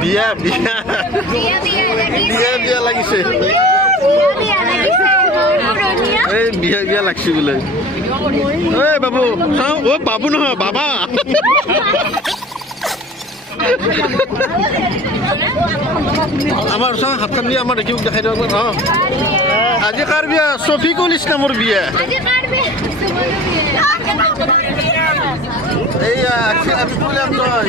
বিয়া বিয়া বিয়া বিয়া লাগিছে এই বিয়া বিয়া লাগছে বোলে এই বাবু চাওঁ অ' বাবু নহয় বাবা আমাৰ চাওঁ হাতখন দিয়ে আমাৰ দেখিব দেখাই দিয়ক অঁ আজি কাৰ বিয়া শফিকুল ইছলামৰ বিয়া এইয়া আমি বললাম তই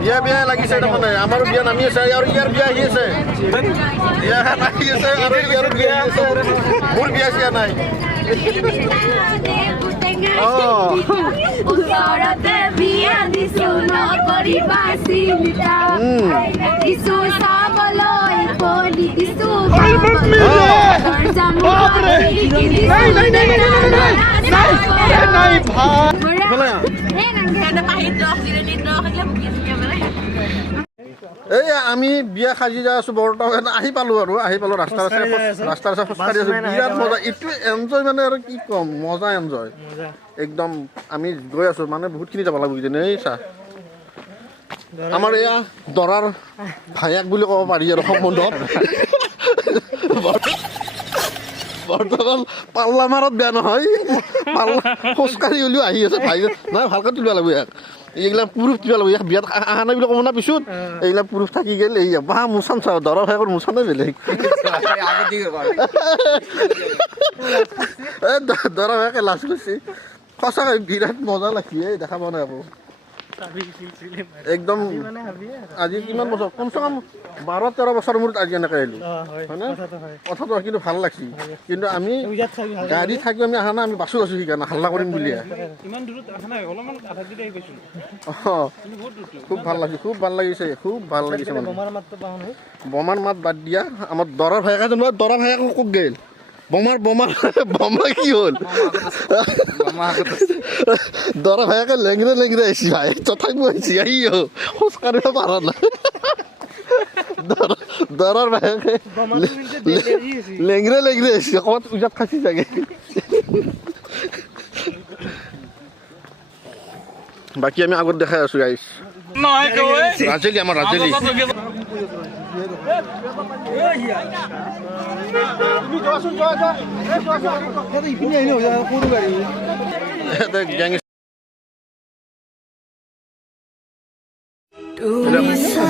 বিয়া বিয়া লাগিছে তাৰমানে আমাৰো বিয়া নামি আছে আৰু ইয়াৰ বিয়া আহি আছে বিয়া আহি আছে আৰু ইয়াৰ বিয়া আহি আছে মোৰ বিয়া চিয়া নাই ওচৰতে বিয়া দিছো নকৰিবা চিন্তা দিছো চাবলৈ পলি দিছো এই আমি বিয়া সাজি যাই আছো বৰ্তমান আহি পালো ৰাস্তাৰ আছে খোজকাঢ়ি আছো বিৰাট মজা এইটো এনজয় মানে আৰু কি ক'ম মজা এনজয় একদম আমি গৈ আছো মানে বহুতখিনি যাব লাগিব কিজানি এই চা আমাৰ এয়া দৰাৰ ভায়েক বুলি ক'ব পাৰি আৰু সম্বন্ধত বৰ্তমান পাল্লা মাৰত বেয়া নহয় পাল্লা খোজকাঢ়ি হ'লেও আহি আছে ভাই নাই ভালকৈ তুলিব লাগিব ইয়াক এইগিলা পুৰুষ দিব লাগিব ইয়াক বিয়াত অহা নাই বুলি ক'ব না পিছত এইগিলা পুৰুষ থাকি গ'ল এই বাহ মোচান চাওঁ দৰা ভায়েকৰ মোচানে বেলেগ দৰা ভায়েকে লাজ কৰিছে সঁচাকৈ বিৰাট মজা লাগি দেখা পোৱা নাই আকৌ একদম আজি কিমান বছৰ কমচে কম 12-13 বছৰ মূৰত আজি এনেকৈ আহিলোঁ হয়নে কথাটো কিন্তু ভাল লাগছি কিন্তু আমি গাড়ী থাকি আমি অহা নাই আমি বাছত আছোঁ সেইকাৰণে হাল্লা কৰিম বুলি খুব ভাল লাগিছে মানে বোমাৰ মাত বাদ দিয়া আমাৰ দৰাৰ ভায়েক এজন দৰা ভায়েক ক'ত গ'ল বোমা কি হ'ল দৰা ভায়েকে লেংৰে আহিছি ভাই তথাপিও আহিছি আহিও খোজ কাঢ়িব পাৰা নাই দৰাৰ ভায়েকে লেংৰে আহিছি ক'ৰবাত উজাত খাইছি চাগে বাকী আমি আগত দেখাই আছো গাইছ ৰাজেলি আমাৰ ৰাজেলি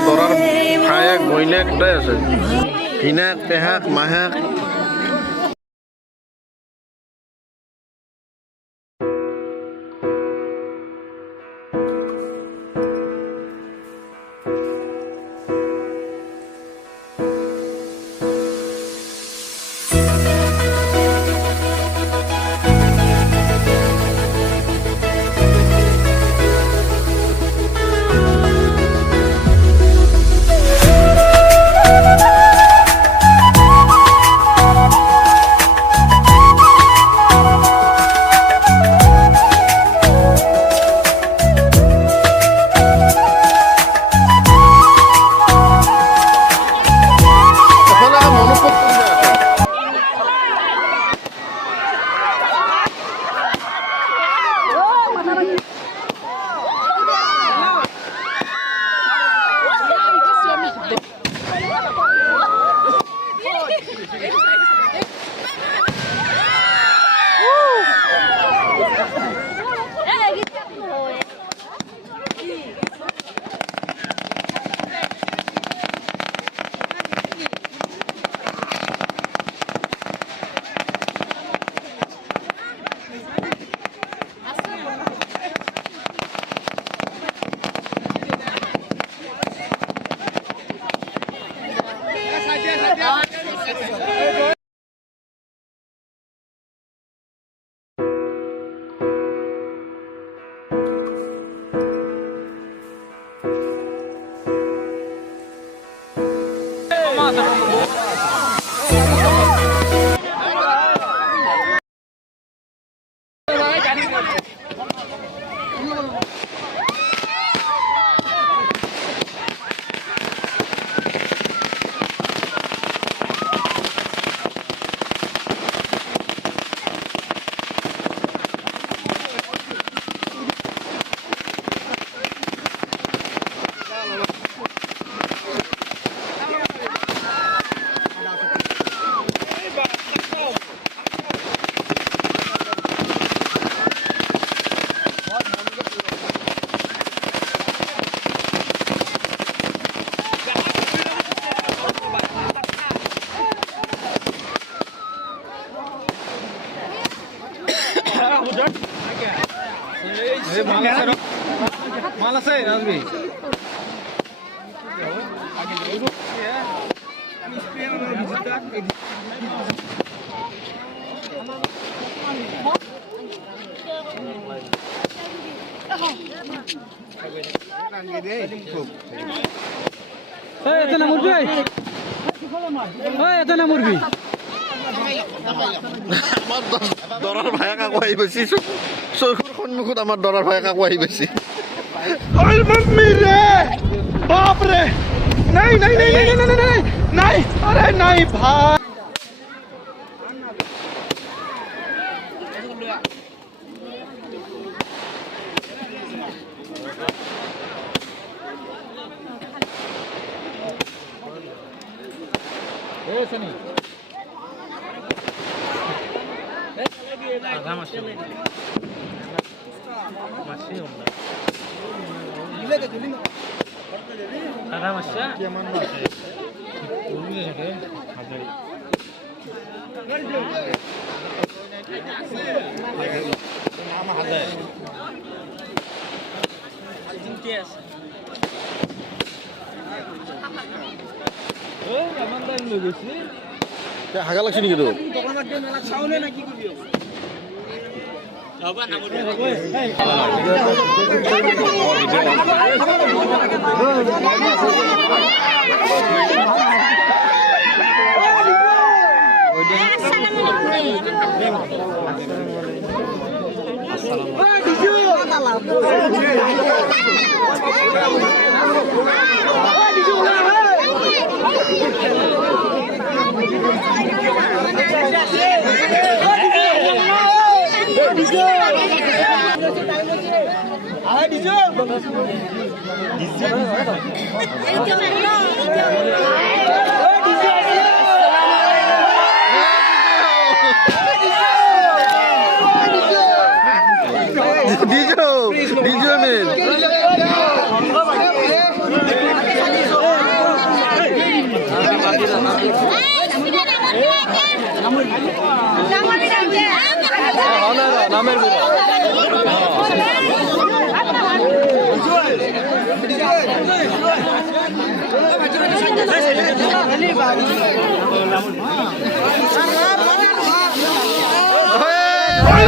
দৰাৰ ভায়েক বৈনাক গোটাই আছে ভিনাক পেহাক মাহাক মাল আছে রাজবি এত না মুরবি এত না মুরবি আমার দরার ভাইয়া কাকু আহি বেছি চকুৰ সন্মুখত আমাৰ দৰাৰ ভাইয়া কাকু আহি বেছি मम्मी रे बाप रे नहीं नहीं नहीं नहीं नहीं नहीं नहीं अरे नहीं भाई Ada masya. হাগা লাগছে নেকি তোৰ ডিজো মেন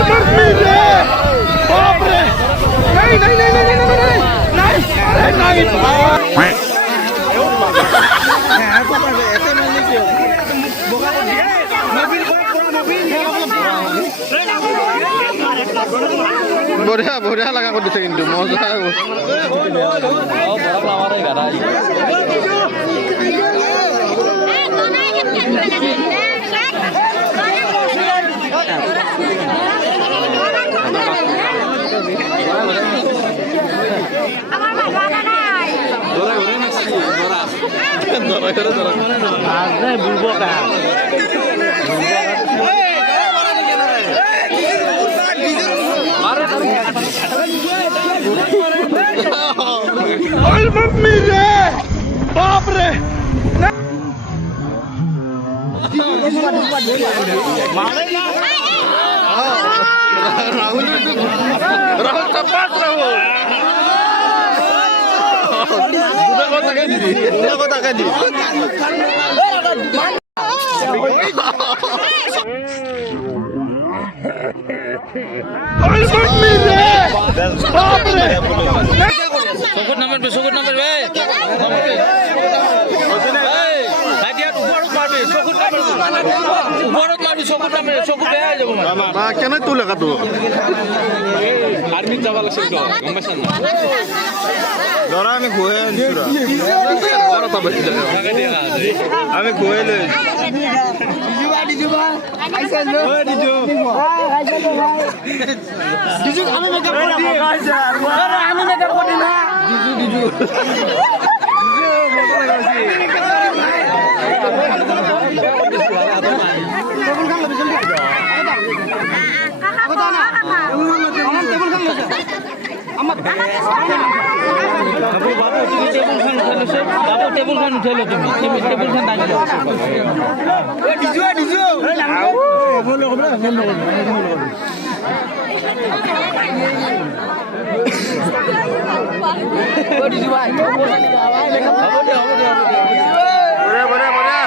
मम्मी रे बाप रे नहीं नहीं नहीं नहीं नहीं नहीं नहीं अरे नहीं भाई বঢ়িয়া বঢ়িয়া লাগা কৰি দিছে কিন্তু মজা मम्मी रे बाप रे राहुल राहुल चपास राहुल मम्मी रे बाप रे Sokut number be. Hey, hadiah upor marbe. Sokut number. Upor marbe sokut number. Sokut be aja bang. মা কেনে তুলে কাটো Army jawab langsung dong. Gambasan. ধরা আমি ঘুরে আনছিরা বড় তো বেশি জায়গা আমি ঘুরে লই टेबल फैन उठे लो तुम टेबल फैन दांगे लो ডিজু বঢ়িয়া বঢ়িয়া বঢ়িয়া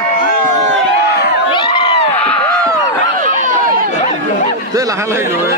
দে লাহে লাহে গৈ